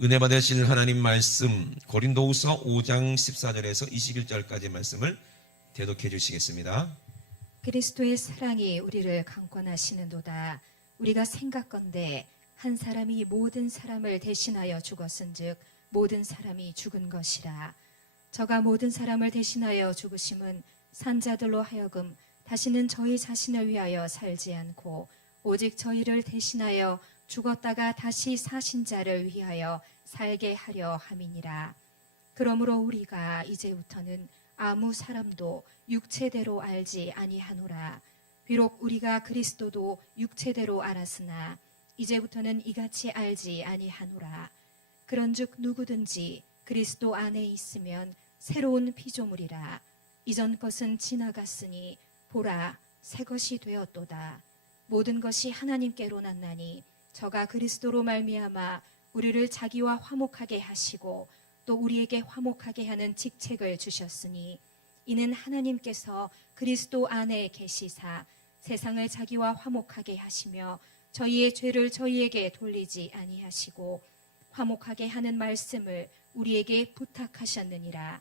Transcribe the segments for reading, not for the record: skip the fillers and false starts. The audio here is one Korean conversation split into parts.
은혜 받으실 하나님 말씀 고린도후서 5장 14절에서 21절까지 말씀을 대독해 주시겠습니다. 그리스도의 사랑이 우리를 강권하시는도다. 우리가 생각건대 한 사람이 모든 사람을 대신하여 죽었은즉 모든 사람이 죽은 것이라. 저가 모든 사람을 대신하여 죽으심은 산자들로 하여금 다시는 저희 자신을 위하여 살지 않고 오직 저희를 대신하여 죽었다가 다시 사신 자를 위하여 살게 하려 함이니라. 그러므로 우리가 이제부터는 아무 사람도 육체대로 알지 아니하노라. 비록 우리가 그리스도도 육체대로 알았으나 이제부터는 이같이 알지 아니하노라. 그런즉 누구든지 그리스도 안에 있으면 새로운 피조물이라. 이전 것은 지나갔으니 보라 새 것이 되었도다. 모든 것이 하나님께로 났나니 저가 그리스도로 말미암아 우리를 자기와 화목하게 하시고 또 우리에게 화목하게 하는 직책을 주셨으니 이는 하나님께서 그리스도 안에 계시사 세상을 자기와 화목하게 하시며 저희의 죄를 저희에게 돌리지 아니하시고 화목하게 하는 말씀을 우리에게 부탁하셨느니라.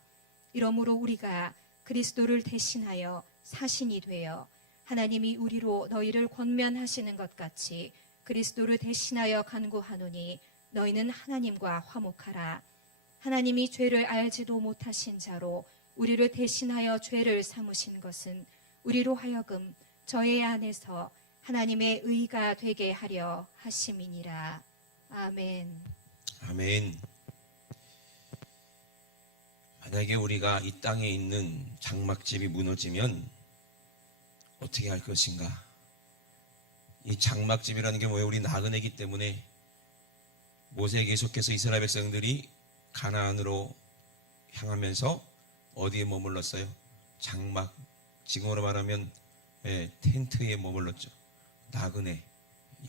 이러므로 우리가 그리스도를 대신하여 사신이 되어 하나님이 우리로 너희를 권면하시는 것 같이 그리스도를 대신하여 간구하노니 너희는 하나님과 화목하라. 하나님이 죄를 알지도 못하신 자로 우리를 대신하여 죄를 삼으신 것은 우리로 하여금 저의 안에서 하나님의 의가 되게 하려 하심이니라. 아멘. 아멘. 만약에 우리가 이 땅에 있는 장막집이 무너지면 어떻게 할 것인가? 이 장막집이라는 게 뭐예요? 우리 나그네이기 때문에 모세에 계속해서 이스라엘 백성들이 가나안으로 향하면서 어디에 머물렀어요? 장막, 지금으로 말하면 텐트에 머물렀죠. 나그네,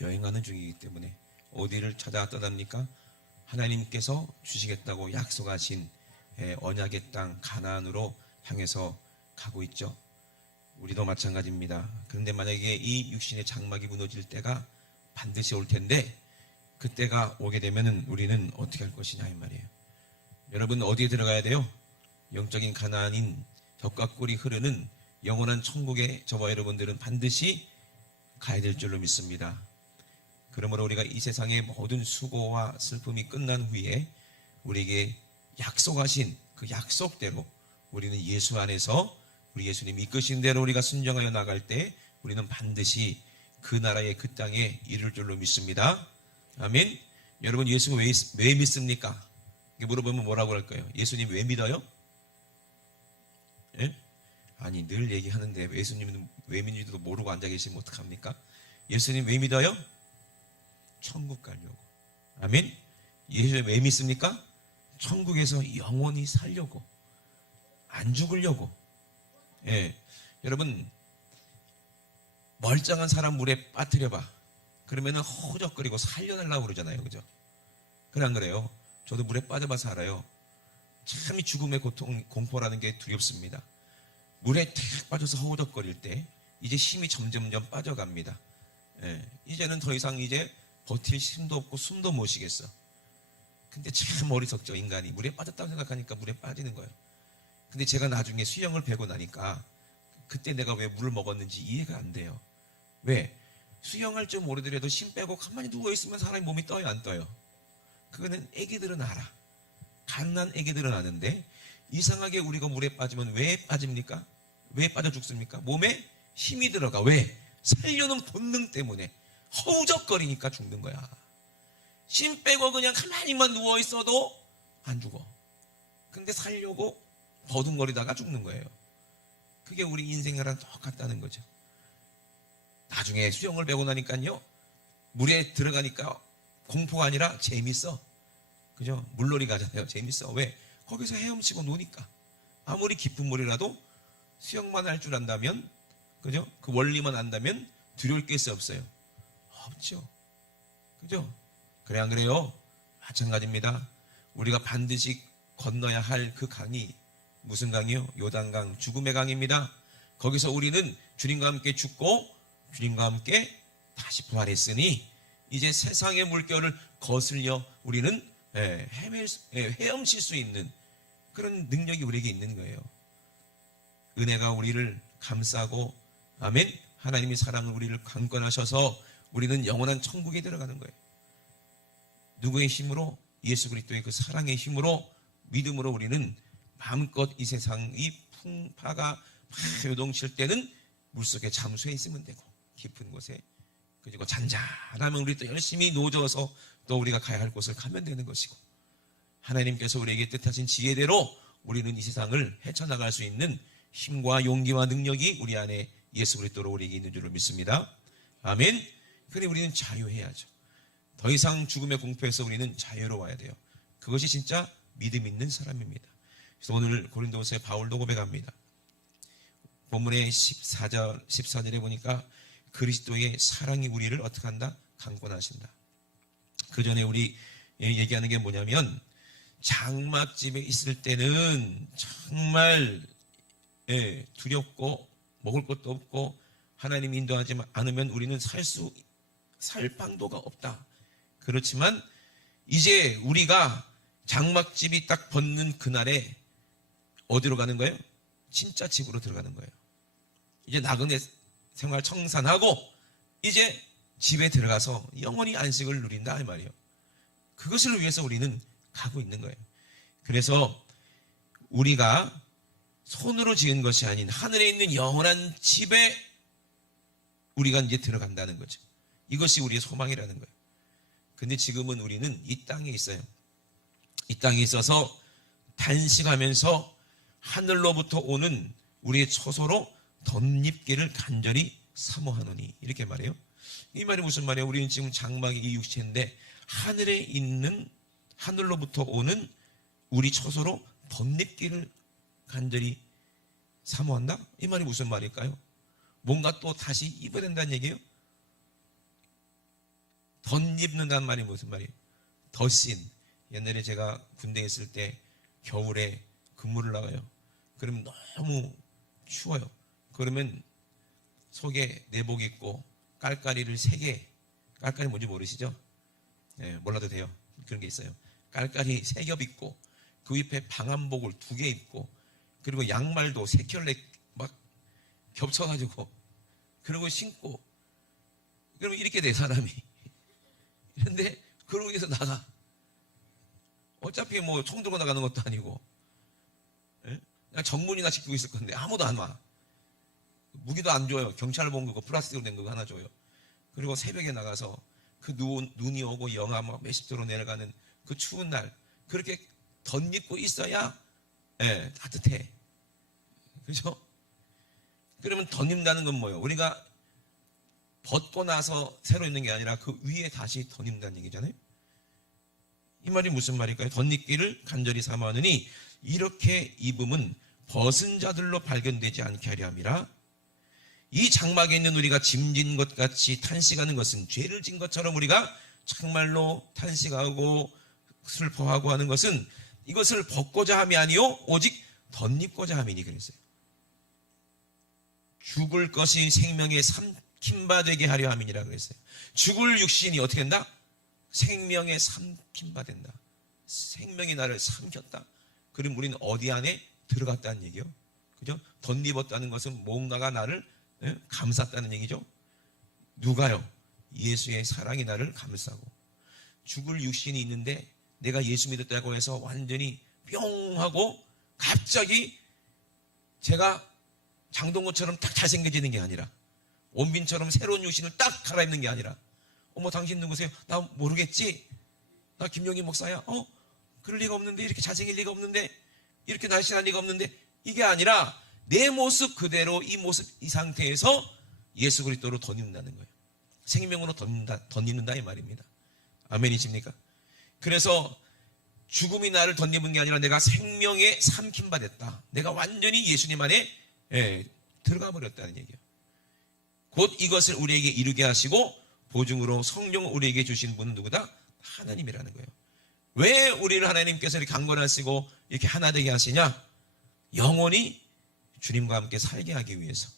여행하는 중이기 때문에 어디를 찾아 떠납니까? 하나님께서 주시겠다고 약속하신 언약의 땅 가나안으로 향해서 가고 있죠. 우리도 마찬가지입니다. 그런데 만약에 이 육신의 장막이 무너질 때가 반드시 올 텐데 그때가 오게 되면 우리는 어떻게 할 것이냐 이 말이에요. 여러분 어디에 들어가야 돼요? 영적인 가나안인 젖과 꿀이 흐르는 영원한 천국에 저와 여러분들은 반드시 가야 될 줄로 믿습니다. 그러므로 우리가 이 세상의 모든 수고와 슬픔이 끝난 후에 우리에게 약속하신 그 약속대로 우리는 예수 안에서 우리 예수님이 이끄신 대로 우리가 순종하여 나갈 때 우리는 반드시 그 나라의 그 땅에 이룰 줄로 믿습니다. 아멘. 여러분 예수 왜 믿습니까? 물어보면 뭐라고 할까요? 예수님 왜 믿어요? 예? 아니 늘 얘기하는데 예수님은 왜 믿는지도 모르고 앉아 계시면 어떡합니까? 예수님 왜 믿어요? 천국 가려고. 아멘. 예수님 왜 믿습니까? 천국에서 영원히 살려고, 안 죽으려고. 예, 여러분 멀쩡한 사람 물에 빠뜨려봐. 그러면은 허우적거리고 살려달라고 그러잖아요, 그죠? 그래 안 그래요? 저도 물에 빠져봐서 알아요. 참 이 죽음의 고통, 공포라는 게 두렵습니다. 물에 탁 빠져서 허우적거릴 때 이제 힘이 점점점 빠져갑니다. 예, 이제는 더 이상 이제 버틸 힘도 없고 숨도 못 쉬겠어. 근데 참 어리석죠, 인간이. 물에 빠졌다고 생각하니까 물에 빠지는 거예요. 근데 제가 나중에 수영을 배고 나니까 그때 내가 왜 물을 먹었는지 이해가 안 돼요. 왜? 수영할 줄 모르더라도 힘 빼고 가만히 누워있으면 사람이 몸이 떠요, 안 떠요? 그거는 애기들은 알아. 갓난 애기들은 아는데 이상하게 우리가 물에 빠지면 왜 빠집니까? 왜 빠져 죽습니까? 몸에 힘이 들어가. 왜? 살려는 본능 때문에. 허우적거리니까 죽는 거야. 힘 빼고 그냥 가만히만 누워있어도 안 죽어. 근데 살려고 버둥거리다가 죽는 거예요. 그게 우리 인생이랑 똑같다는 거죠. 나중에 수영을 배우고 나니까요, 물에 들어가니까 공포가 아니라 재밌어. 그죠? 물놀이 가잖아요. 재밌어. 왜? 거기서 헤엄치고 노니까. 아무리 깊은 물이라도 수영만 할 줄 안다면, 그죠? 그 원리만 안다면 두려울 게 없어요. 없죠. 그죠? 그래 안 그래요? 마찬가지입니다. 우리가 반드시 건너야 할 그 강이 무슨 강이요? 요단강, 죽음의 강입니다. 거기서 우리는 주님과 함께 죽고 주님과 함께 다시 부활했으니 이제 세상의 물결을 거슬려 우리는 헤엄칠 수 있는 그런 능력이 우리에게 있는 거예요. 은혜가 우리를 감싸고, 아멘, 하나님이 사랑을 우리를 강권하셔서 우리는 영원한 천국에 들어가는 거예요. 누구의 힘으로? 예수 그리스도의 그 사랑의 힘으로, 믿음으로 우리는 마음껏 이 세상이 풍파가 막 요동칠 때는 물속에 잠수해 있으면 되고, 깊은 곳에, 그리고 잔잔하면 우리 또 열심히 노져서 또 우리가 가야 할 곳을 가면 되는 것이고, 하나님께서 우리에게 뜻하신 지혜대로 우리는 이 세상을 헤쳐나갈 수 있는 힘과 용기와 능력이 우리 안에 예수 그리스도로 우리에게 있는 줄을 믿습니다. 아멘. 그래 우리는 자유해야죠. 더 이상 죽음의 공포에서 우리는 자유로워야 돼요. 그것이 진짜 믿음 있는 사람입니다. 그래서 오늘 고린도서에 바울도 고백합니다. 본문의 14절에 보니까 그리스도의 사랑이 우리를 어떻게 한다? 강권하신다. 그 전에 우리 얘기하는 게 뭐냐면, 장막집에 있을 때는 정말 두렵고 먹을 것도 없고 하나님 인도하지 않으면 우리는 살 방도가 없다. 그렇지만 이제 우리가 장막집이 딱 벗는 그날에 어디로 가는 거예요? 진짜 집으로 들어가는 거예요. 이제 나그네 생활 청산하고 이제 집에 들어가서 영원히 안식을 누린다 이 말이에요. 그것을 위해서 우리는 가고 있는 거예요. 그래서 우리가 손으로 지은 것이 아닌 하늘에 있는 영원한 집에 우리가 이제 들어간다는 거죠. 이것이 우리의 소망이라는 거예요. 근데 지금은 우리는 이 땅에 있어요. 이 땅에 있어서 단식하면서 하늘로부터 오는 우리의 처소로 덧입기를 간절히 사모하노니, 이렇게 말해요. 이 말이 무슨 말이에요? 우리는 지금 장막이 이 육체인데 하늘에 있는, 하늘로부터 오는 우리 처소로 덧입기를 간절히 사모한다? 이 말이 무슨 말일까요? 뭔가 또 다시 입어야 된다는 얘기예요? 덧입는다는 말이 무슨 말이에요? 덧신. 옛날에 제가 군대에 있을 때 겨울에 근무를 나가요. 그러면 너무 추워요. 그러면 속에 내복 입고 깔깔이를 3개, 깔깔이 뭔지 모르시죠? 네, 몰라도 돼요. 그런 게 있어요. 깔깔이 3겹 입고 그 위에 방한복을 2개 입고 그리고 양말도 3켤레 막 겹쳐가지고 그러고 신고, 그러면 이렇게 돼 사람이. 그런데 그러고 해서 나가. 어차피 뭐 총 들고 나가는 것도 아니고, 그냥 정문이나 지키고 있을 건데 아무도 안 와. 무기도 안 줘요. 경찰봉 그거 플라스틱으로 된 거 하나 줘요. 그리고 새벽에 나가서 그 눈이 오고 영하 막 몇십 도로 내려가는 그 추운 날 그렇게 덧입고 있어야 따뜻해. 그죠? 그러면 덧입는다는 건 뭐예요? 우리가 벗고 나서 새로 입는 게 아니라 그 위에 다시 덧입는다는 얘기잖아요. 이 말이 무슨 말일까요? 덧입기를 간절히 사모하느니 이렇게 입음은 벗은 자들로 발견되지 않게 하려 함이라. 이 장막에 있는 우리가 짐진 것 같이 탄식하는 것은 죄를 진 것처럼 우리가 정말로 탄식하고 슬퍼하고 하는 것은 이것을 벗고자 함이 아니요 오직 덧입고자 함이니 그랬어요. 죽을 것이 생명의 삼킴바 되게 하려 함이니라 그랬어요. 죽을 육신이 어떻게 된다? 생명의 삼킴바 된다. 생명이 나를 삼켰다. 그럼 우리는 어디 안에 들어갔다는 얘기요. 그죠? 덧입었다는 것은 뭔가가 나를 감쌌다는 얘기죠. 누가요? 예수의 사랑이 나를 감싸고. 죽을 육신이 있는데 내가 예수 믿었다고 해서 완전히 뿅 하고 갑자기 제가 장동건처럼 딱 잘생겨지는 게 아니라, 원빈처럼 새로운 육신을 딱 갈아입는 게 아니라, 어머 당신 누구세요? 나 모르겠지? 나 김용희 목사야. 그럴 리가 없는데, 이렇게 잘생길 리가 없는데, 이렇게 날씬할 리가 없는데, 이게 아니라 내 모습 그대로 이 모습 이 상태에서 예수 그리스도로 덧입는다는 거예요. 생명으로 덧입는다 이 말입니다. 아멘이십니까? 그래서 죽음이 나를 덧입은 게 아니라 내가 생명에 삼킴 받았다. 내가 완전히 예수님 안에 들어가 버렸다는 얘기예요. 곧 이것을 우리에게 이루게 하시고 보증으로 성령을 우리에게 주신 분은 누구다? 하나님이라는 거예요. 왜 우리를 하나님께서 이렇게 강권하시고 이렇게 하나 되게 하시냐? 영원히 주님과 함께 살게 하기 위해서.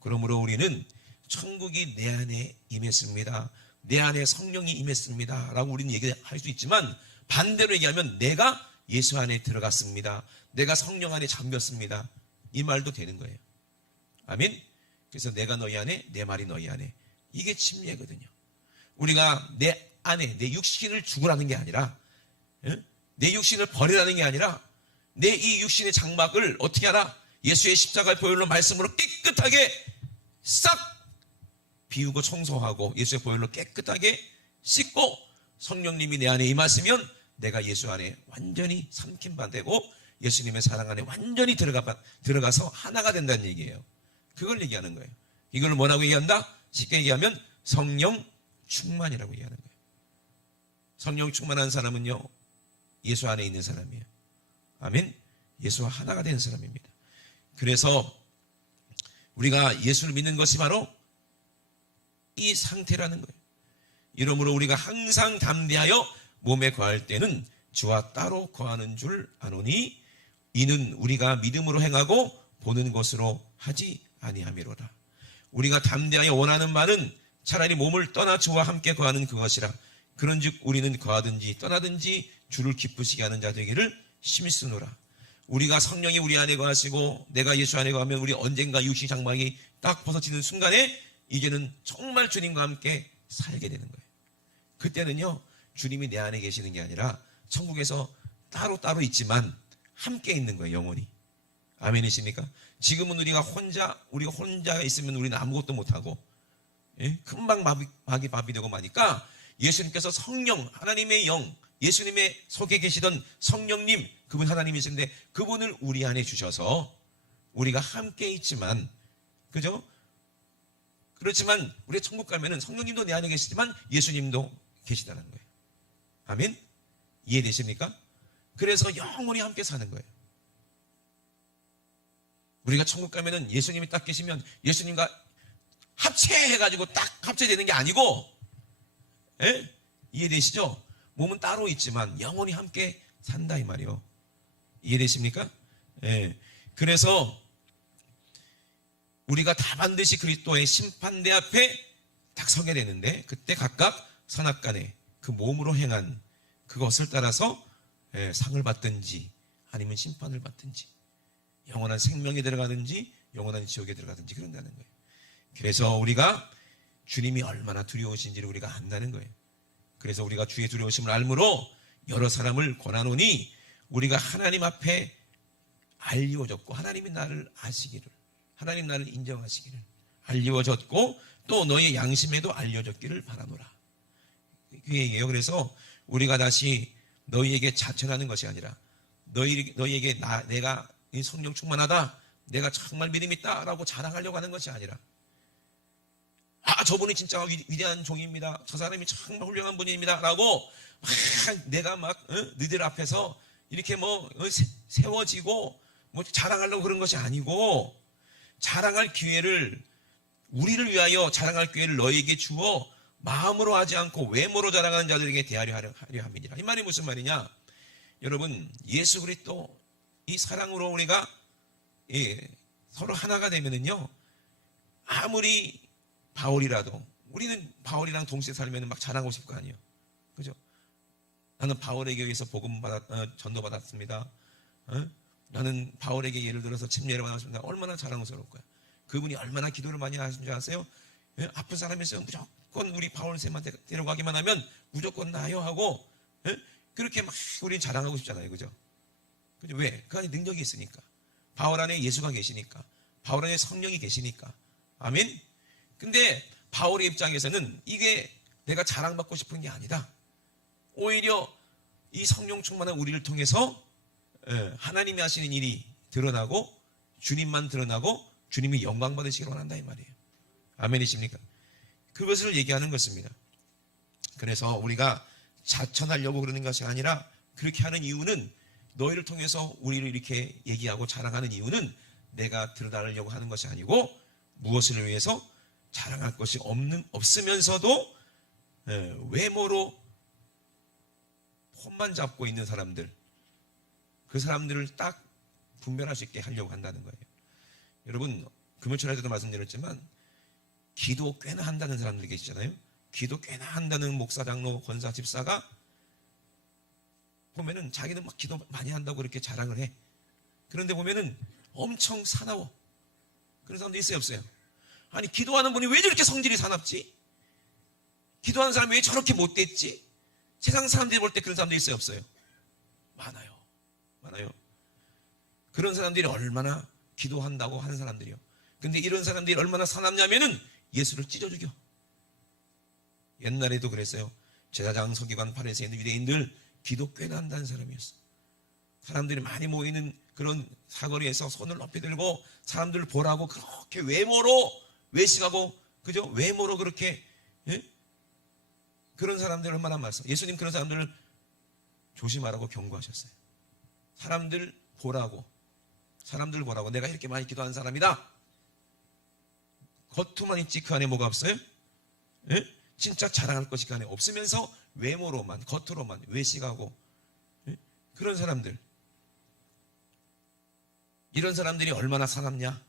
그러므로 우리는 천국이 내 안에 임했습니다. 내 안에 성령이 임했습니다. 라고 우리는 얘기할 수 있지만 반대로 얘기하면 내가 예수 안에 들어갔습니다. 내가 성령 안에 잠겼습니다. 이 말도 되는 거예요. 아멘. 그래서 내가 너희 안에, 내 말이 너희 안에. 이게 침례거든요. 우리가 내 안에 내 육신을 죽으라는 게 아니라, 내 육신을 버리라는 게 아니라, 내 이 육신의 장막을 어떻게 하라? 예수의 십자가의 보혈로 말씀으로 깨끗하게 싹 비우고 청소하고 예수의 보혈로 깨끗하게 씻고 성령님이 내 안에 임하시면 내가 예수 안에 완전히 삼킨 바 되고 예수님의 사랑 안에 완전히 들어가서 하나가 된다는 얘기예요. 그걸 얘기하는 거예요. 이걸 뭐라고 얘기한다? 쉽게 얘기하면 성령 충만이라고 얘기하는 거예요. 성령 충만한 사람은요, 예수 안에 있는 사람이에요. 아멘. 예수와 하나가 된 사람입니다. 그래서 우리가 예수를 믿는 것이 바로 이 상태라는 거예요. 이러므로 우리가 항상 담대하여 몸에 거할 때는 주와 따로 거하는 줄 아노니 이는 우리가 믿음으로 행하고 보는 것으로 하지 아니함이로라. 우리가 담대하여 원하는 바는 차라리 몸을 떠나 주와 함께 거하는 그것이라. 그런즉 우리는 거하든지 떠나든지 주를 기쁘시게 하는 자 되기를 힘쓰노라. 우리가 성령이 우리 안에 거하시고 내가 예수 안에 거하면 우리 언젠가 육신 장막이 딱 벗어지는 순간에 이제는 정말 주님과 함께 살게 되는 거예요. 그때는요, 주님이 내 안에 계시는 게 아니라 천국에서 따로따로 있지만 함께 있는 거예요, 영원히. 아멘이십니까? 지금은 우리가 혼자 있으면 우리는 아무것도 못하고, 금방 밥이 되고 마니까 예수님께서 성령, 하나님의 영, 예수님의 속에 계시던 성령님, 그분 하나님이신데 그분을 우리 안에 주셔서 우리가 함께 있지만, 그죠? 그렇지만 우리 천국 가면은 성령님도 내 안에 계시지만 예수님도 계시다는 거예요. 아멘? 이해되십니까? 그래서 영원히 함께 사는 거예요. 우리가 천국 가면은 예수님이 딱 계시면 예수님과 합체해가지고 딱 합체되는 게 아니고, 이해되시죠? 몸은 따로 있지만 영원히 함께 산다 이 말이요. 이해되십니까? 그래서 우리가 다 반드시 그리스도의 심판대 앞에 딱 서게 되는데 그때 각각 선악간에 그 몸으로 행한 그것을 따라서 상을 받든지 아니면 심판을 받든지 영원한 생명에 들어가든지 영원한 지옥에 들어가든지 그런다는 거예요. 그래서 우리가 주님이 얼마나 두려우신지를 우리가 안다는 거예요. 그래서 우리가 주의 두려우심을 알므로 여러 사람을 권하노니 우리가 하나님 앞에 알리워졌고 하나님이 나를 아시기를, 하나님 나를 인정하시기를 알리워졌고 또 너의 양심에도 알려졌기를 바라노라. 그 얘기예요. 그래서 우리가 다시 너희에게 자천하는 것이 아니라 너희에게 내가 이 성령 충만하다, 내가 정말 믿음 있다라고 자랑하려고 하는 것이 아니라 저분이 진짜 위대한 종입니다, 저 사람이 정말 훌륭한 분입니다 라고 내가 너희들 앞에서 이렇게 세워지고 자랑하려고 그런 것이 아니고, 자랑할 기회를, 우리를 위하여 자랑할 기회를 너희에게 주어 마음으로 하지 않고 외모로 자랑하는 자들에게 대하려 함이니라. 이 말이 무슨 말이냐? 여러분, 예수 그리스도 이 사랑으로 우리가 서로 하나가 되면은요, 아무리 바울이라도, 우리는 바울이랑 동시에 살면 막 자랑하고 싶을 거 아니에요. 그죠? 나는 바울에게 의해서 전도받았습니다. 나는 바울에게 예를 들어서 침례를 받았습니다. 얼마나 자랑스러울 거야. 그분이 얼마나 기도를 많이 하신 줄 아세요? 아픈 사람이 있으면 무조건 우리 바울 쌤한테 데려가기만 하면 무조건 나요 하고, 그렇게 막 우리는 자랑하고 싶잖아요. 그죠? 그죠? 왜? 그 안에 능력이 있으니까. 바울 안에 예수가 계시니까. 바울 안에 성령이 계시니까. 아멘? 근데 바울의 입장에서는 이게 내가 자랑받고 싶은 게 아니다. 오히려 이 성령 충만한 우리를 통해서 하나님이 하시는 일이 드러나고 주님만 드러나고 주님이 영광 받으시기를 원한다 이 말이에요. 아멘이십니까? 그것을 얘기하는 것입니다. 그래서 우리가 자천하려고 그러는 것이 아니라, 그렇게 하는 이유는, 너희를 통해서 우리를 이렇게 얘기하고 자랑하는 이유는 내가 드러나려고 하는 것이 아니고 무엇을 위해서 자랑할 것이 없으면서도 외모로 폰만 잡고 있는 사람들, 그 사람들을 딱 분별할 수 있게 하려고 한다는 거예요. 여러분, 금요철 때도 말씀드렸지만 기도 꽤나 한다는 사람들이 계시잖아요. 기도 꽤나 한다는 목사, 장로, 권사, 집사가 보면은 자기는 막 기도 많이 한다고 그렇게 자랑을 해. 그런데 보면은 엄청 사나워. 그런 사람도 있어요, 없어요? 아니, 기도하는 분이 왜 저렇게 성질이 사납지? 기도하는 사람이 왜 저렇게 못됐지? 세상 사람들이 볼 때 그런 사람도 있어요, 없어요? 많아요. 많아요. 그런 사람들이 얼마나 기도한다고 하는 사람들이요. 근데 이런 사람들이 얼마나 사납냐면은 예수를 찢어 죽여. 옛날에도 그랬어요. 제사장, 서기관, 바리새인, 유대인들 기도 꽤나 한다는 사람이었어. 사람들이 많이 모이는 그런 사거리에서 손을 높이 들고 사람들 보라고 그렇게 외모로 외식하고, 그죠? 외모로 그렇게, 예? 그런 사람들 얼마나 많았어. 예수님 그런 사람들을 조심하라고 경고하셨어요. 사람들 보라고 내가 이렇게 많이 기도하는 사람이다. 겉으로만 있지 그 안에 뭐가 없어요? 예? 진짜 자랑할 것이 그 안에 없으면서 외모로만, 겉으로만 외식하고, 예? 그런 사람들, 이런 사람들이 얼마나 사납냐?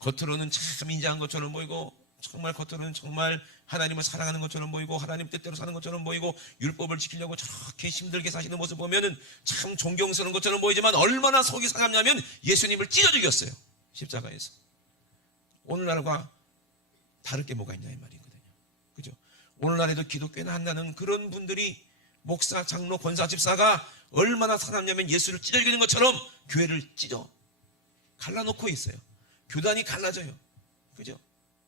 겉으로는 참 인자한 것처럼 보이고, 정말 겉으로는 정말 하나님을 사랑하는 것처럼 보이고, 하나님 뜻대로 사는 것처럼 보이고, 율법을 지키려고 저렇게 힘들게 사시는 모습 보면은 참 존경스러운 것처럼 보이지만 얼마나 속이 상하냐면 예수님을 찢어 죽였어요, 십자가에서. 오늘날과 다를 게 뭐가 있냐 이 말이거든요. 그죠? 오늘날에도 기도 꽤나 한다는 그런 분들이, 목사, 장로, 권사, 집사가 얼마나 사납냐면 예수를 찢어 죽이는 것처럼 교회를 찢어 갈라놓고 있어요. 교단이 갈라져요. 그죠?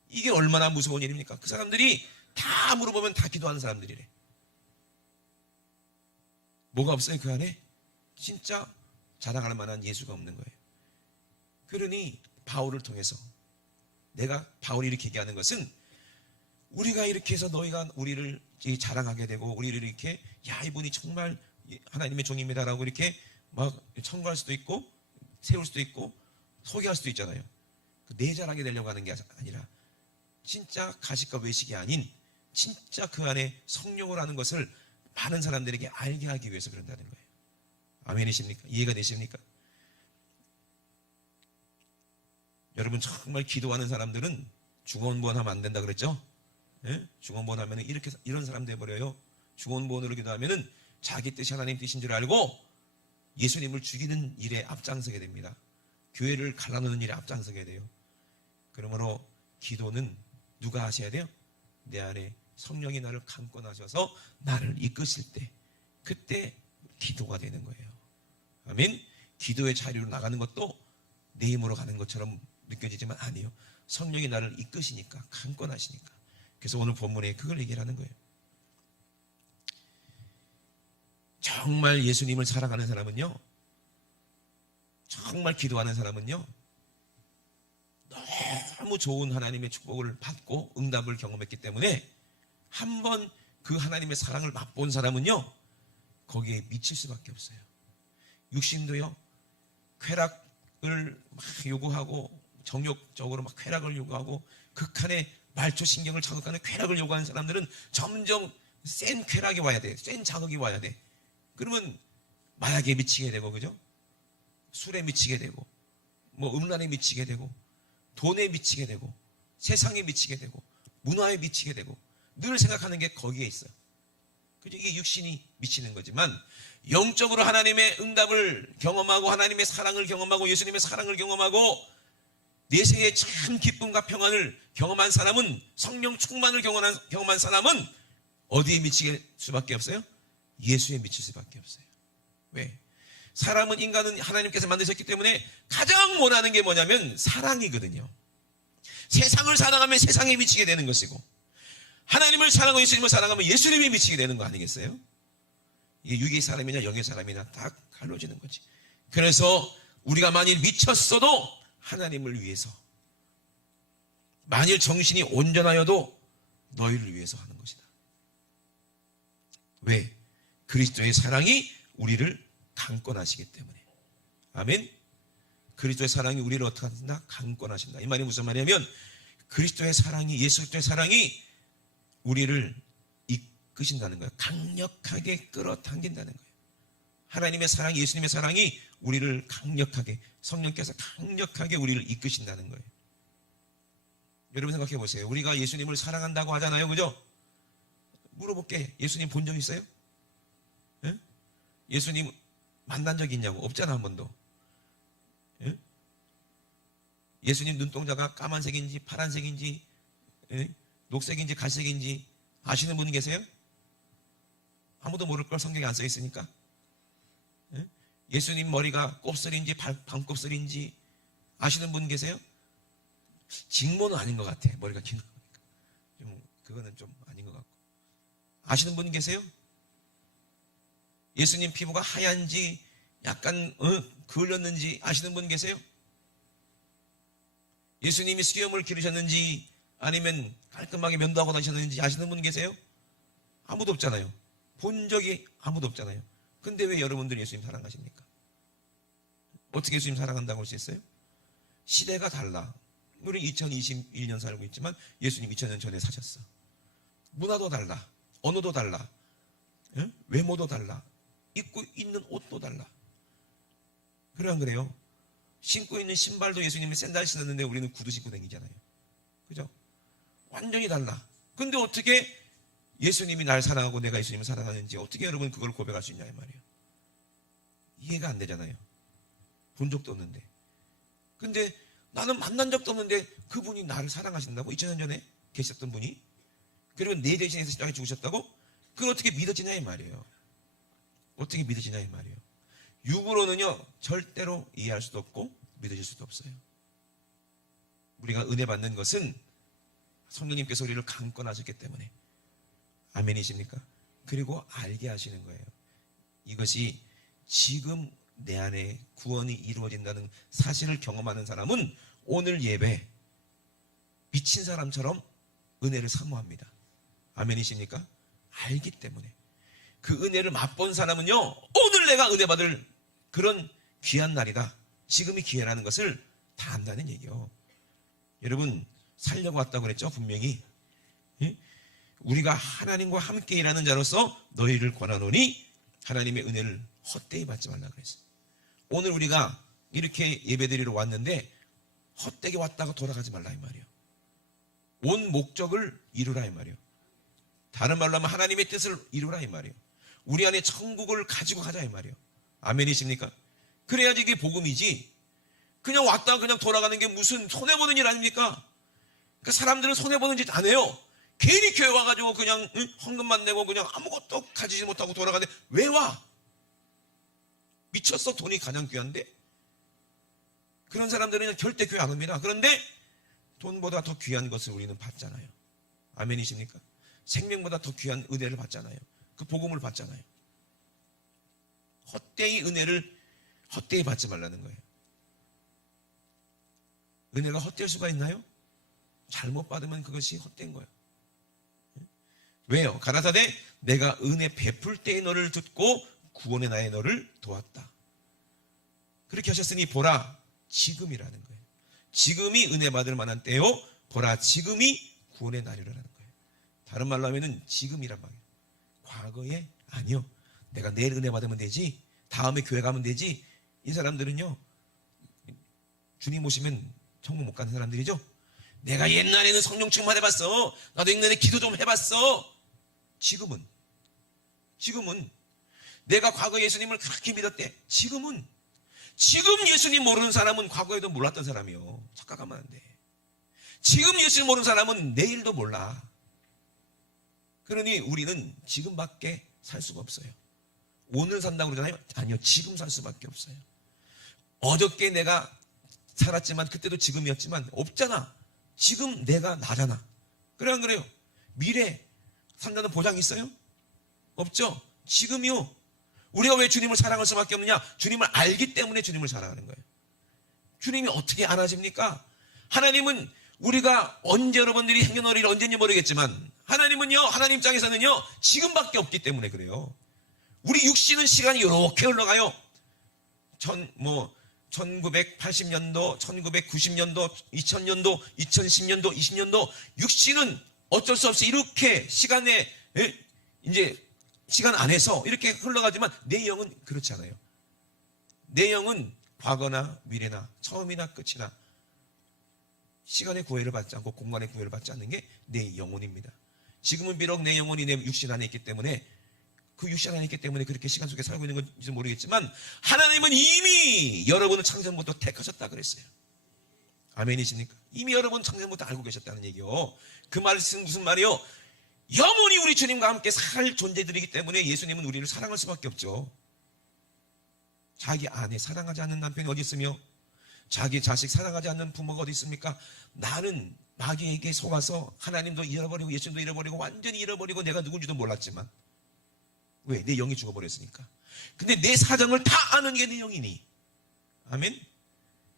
이게 얼마나 무서운 일입니까? 그 사람들이 다 물어보면 다 기도하는 사람들이래. 뭐가 없어요 그 안에? 진짜 자랑할 만한 예수가 없는 거예요. 그러니 바울을 통해서, 내가 바울이 이렇게 얘기하는 것은, 우리가 이렇게 해서 너희가 우리를 자랑하게 되고, 우리를 이렇게, 야, 이분이 정말 하나님의 종입니다라고 이렇게 막 청구할 수도 있고, 세울 수도 있고, 소개할 수도 있잖아요. 내 자랑이 되려고 하는 게 아니라 진짜 가식과 외식이 아닌 진짜 그 안에 성령을 하는 것을 많은 사람들에게 알게 하기 위해서 그런다는 거예요. 아멘이십니까? 이해가 되십니까? 여러분, 정말 기도하는 사람들은 중언부언하면 안 된다 그랬죠? 예? 중언부언하면 이런 사람 돼버려요. 중언부언으로 기도하면은 자기 뜻이 하나님 뜻인 줄 알고 예수님을 죽이는 일에 앞장서게 됩니다. 교회를 갈라놓는 일에 앞장서게 돼요. 그러므로 기도는 누가 하셔야 돼요? 내 안에 성령이 나를 강권하셔서 나를 이끄실 때, 그때 기도가 되는 거예요. 아멘. 기도의 자리로 나가는 것도 내 힘으로 가는 것처럼 느껴지지만 아니에요. 성령이 나를 이끄시니까, 강권하시니까. 그래서 오늘 본문에 그걸 얘기하는 거예요. 정말 예수님을 사랑하는 사람은요, 정말 기도하는 사람은요, 너무 좋은 하나님의 축복을 받고 응답을 경험했기 때문에 한번 그 하나님의 사랑을 맛본 사람은요, 거기에 미칠 수밖에 없어요. 육신도요, 쾌락을 막 요구하고, 정욕적으로 막 쾌락을 요구하고, 극한의 말초신경을 자극하는 쾌락을 요구하는 사람들은 점점 센 쾌락이 와야 돼. 센 자극이 와야 돼. 그러면 마약에 미치게 되고, 그죠? 술에 미치게 되고, 뭐 음란에 미치게 되고, 돈에 미치게 되고, 세상에 미치게 되고, 문화에 미치게 되고, 늘 생각하는 게 거기에 있어요. 그죠? 이게 육신이 미치는 거지만, 영적으로 하나님의 응답을 경험하고, 하나님의 사랑을 경험하고, 예수님의 사랑을 경험하고, 내세의 참 기쁨과 평안을 경험한 사람은, 성령 충만을 경험한 사람은 어디에 미칠 수밖에 없어요? 예수에 미칠 수밖에 없어요. 왜? 사람은, 인간은 하나님께서 만드셨기 때문에 가장 원하는 게 뭐냐면 사랑이거든요. 세상을 사랑하면 세상에 미치게 되는 것이고, 하나님을 사랑하고 예수님을 사랑하면 예수님에 미치게 되는 거 아니겠어요? 이게 육의 사람이냐 영의 사람이냐 다 갈라지는 거지. 그래서 우리가 만일 미쳤어도 하나님을 위해서, 만일 정신이 온전하여도 너희를 위해서 하는 것이다. 왜? 그리스도의 사랑이 우리를 강권하시기 때문에. 아멘. 그리스도의 사랑이 우리를 어떻게 한다? 강권하신다. 이 말이 무슨 말이냐면, 그리스도의 사랑이, 예수 그리스도의 사랑이 우리를 이끄신다는 거예요. 강력하게 끌어당긴다는 거예요. 하나님의 사랑, 예수님의 사랑이 우리를 강력하게, 성령께서 강력하게 우리를 이끄신다는 거예요. 여러분 생각해 보세요. 우리가 예수님을 사랑한다고 하잖아요, 그죠? 물어볼게. 예수님 본 적 있어요? 예? 예수님 만난 적 있냐고? 없잖아, 한 번도. 예? 예수님 눈동자가 까만색인지 파란색인지 녹색인지 갈색인지 아시는 분 계세요? 아무도 모를 걸, 성경에 안 써 있으니까. 예? 예수님 머리가 곱슬인지 반곱슬인지 아시는 분 계세요? 직모는 아닌 것 같아. 머리가 긴 거. 그거는 좀 아닌 것 같고. 아시는 분 계세요? 예수님 피부가 하얀지 약간 그을렸는지 아시는 분 계세요? 예수님이 수염을 기르셨는지 아니면 깔끔하게 면도하고 다니셨는지 아시는 분 계세요? 아무도 없잖아요. 본 적이 아무도 없잖아요. 근데 왜 여러분들이 예수님 사랑하십니까? 어떻게 예수님 사랑한다고 할 수 있어요? 시대가 달라. 우리 2021년 살고 있지만 예수님 2000년 전에 사셨어. 문화도 달라. 언어도 달라. 외모도 달라. 입고 있는 옷도 달라. 그래 안 그래요? 신고 있는 신발도 예수님이 샌들 신었는데 우리는 구두 신고 다니잖아요. 그죠? 완전히 달라. 근데 어떻게 예수님이 날 사랑하고 내가 예수님을 사랑하는지 어떻게 여러분 그걸 고백할 수 있냐 이 말이에요. 이해가 안 되잖아요. 본 적도 없는데. 근데 나는 만난 적도 없는데 그분이 나를 사랑하신다고? 2000년 전에 계셨던 분이? 그리고 내 대신에 십자가에 죽으셨다고? 그걸 어떻게 믿어지냐 이 말이에요. 어떻게 믿어지냐 이 말이에요. 육으로는요 절대로 이해할 수도 없고 믿어질 수도 없어요. 우리가 은혜 받는 것은 성령님께서 우리를 강권하셨기 때문에. 아멘이십니까? 그리고 알게 하시는 거예요. 이것이 지금 내 안에 구원이 이루어진다는 사실을 경험하는 사람은 오늘 예배 미친 사람처럼 은혜를 사모합니다. 아멘이십니까? 알기 때문에. 그 은혜를 맛본 사람은요 오늘 내가 은혜 받을 그런 귀한 날이다, 지금이 기회라는 것을 다 안다는 얘기요. 여러분 살려고 왔다고 그랬죠. 분명히 우리가 하나님과 함께 일하는 자로서 너희를 권하노니 하나님의 은혜를 헛되이 받지 말라 그랬어요. 오늘 우리가 이렇게 예배드리러 왔는데 헛되게 왔다가 돌아가지 말라 이 말이에요. 온 목적을 이루라 이 말이에요. 다른 말로 하면 하나님의 뜻을 이루라 이 말이에요. 우리 안에 천국을 가지고 가자 이 말이에요. 아멘이십니까? 그래야지 이게 복음이지. 그냥 왔다가 그냥 돌아가는 게 무슨 손해보는 일 아닙니까? 그러니까 사람들은 손해보는 짓 안 해요. 괜히 교회 와가지고 그냥 헌금만 내고 그냥 아무것도 가지지 못하고 돌아가는데 왜 와? 미쳤어? 돈이 가장 귀한데? 그런 사람들은 절대 교회 안 옵니다. 그런데 돈보다 더 귀한 것을 우리는 받잖아요. 아멘이십니까? 생명보다 더 귀한 은혜를 받잖아요. 그 복음을 받잖아요. 헛되이 은혜를 헛되이 받지 말라는 거예요. 은혜가 헛될 수가 있나요? 잘못 받으면 그것이 헛된 거예요. 왜요? 가라사대 내가 은혜 베풀 때의 너를 듣고 구원의 나의 너를 도왔다. 그렇게 하셨으니 보라 지금이라는 거예요. 지금이 은혜 받을 만한 때요. 보라 지금이 구원의 날이라는 거예요. 다른 말로 하면은 지금이란 말이에요. 과거에 아니요. 내가 내일 은혜 받으면 되지. 다음에 교회 가면 되지. 이 사람들은요. 주님 오시면 천국 못 가는 사람들이죠. 내가 옛날에는 성령 충만 해봤어. 나도 옛날에 기도 좀 해봤어. 지금은 내가 과거 예수님을 그렇게 믿었대. 지금 예수님 모르는 사람은 과거에도 몰랐던 사람이요. 착각하면 안 돼. 지금 예수님 모르는 사람은 내일도 몰라. 그러니 우리는 지금밖에 살 수가 없어요. 오늘 산다고 그러잖아요. 아니요, 지금 살 수밖에 없어요. 어저께 내가 살았지만 그때도 지금이었지만 없잖아. 지금 내가 나잖아. 그래 안 그래요? 미래 산다는 보장이 있어요? 없죠. 지금이요. 우리가 왜 주님을 사랑할 수밖에 없느냐? 주님을 알기 때문에 주님을 사랑하는 거예요. 주님이 어떻게 안아집니까? 하나님은 우리가 언제 여러분들이 행여너리를 언제인지 모르겠지만 하나님은요, 하나님 입장에서는요 지금밖에 없기 때문에 그래요. 우리 육신은 시간이 이렇게 흘러가요. 1980년도, 1990년도, 2000년도, 2010년도, 20년도 육신은 어쩔 수 없이 이렇게 시간에 이제 시간 안에서 이렇게 흘러가지만 내 영은 그렇지 않아요. 내 영은 과거나 미래나 처음이나 끝이나 시간의 구애를 받지 않고 공간의 구애를 받지 않는 게 내 영혼입니다. 지금은 비록 내 영혼이 내 육신 안에 있기 때문에 그 육신 안에 있기 때문에 그렇게 시간 속에 살고 있는 건지 모르겠지만 하나님은 이미 여러분을 창세전부터 택하셨다 그랬어요. 아멘이십니까? 이미 여러분 창세전부터 알고 계셨다는 얘기요. 그 말은 무슨 말이요? 영원히 우리 주님과 함께 살 존재들이기 때문에 예수님은 우리를 사랑할 수밖에 없죠. 자기 아내 사랑하지 않는 남편이 어디 있으며 자기 자식 사랑하지 않는 부모가 어디 있습니까? 나는 마귀에게 속아서 하나님도 잃어버리고 예수님도 잃어버리고 완전히 잃어버리고 내가 누군지도 몰랐지만 왜? 내 영이 죽어버렸으니까. 근데 내 사정을 다 아는 게 내 영이니. 아멘?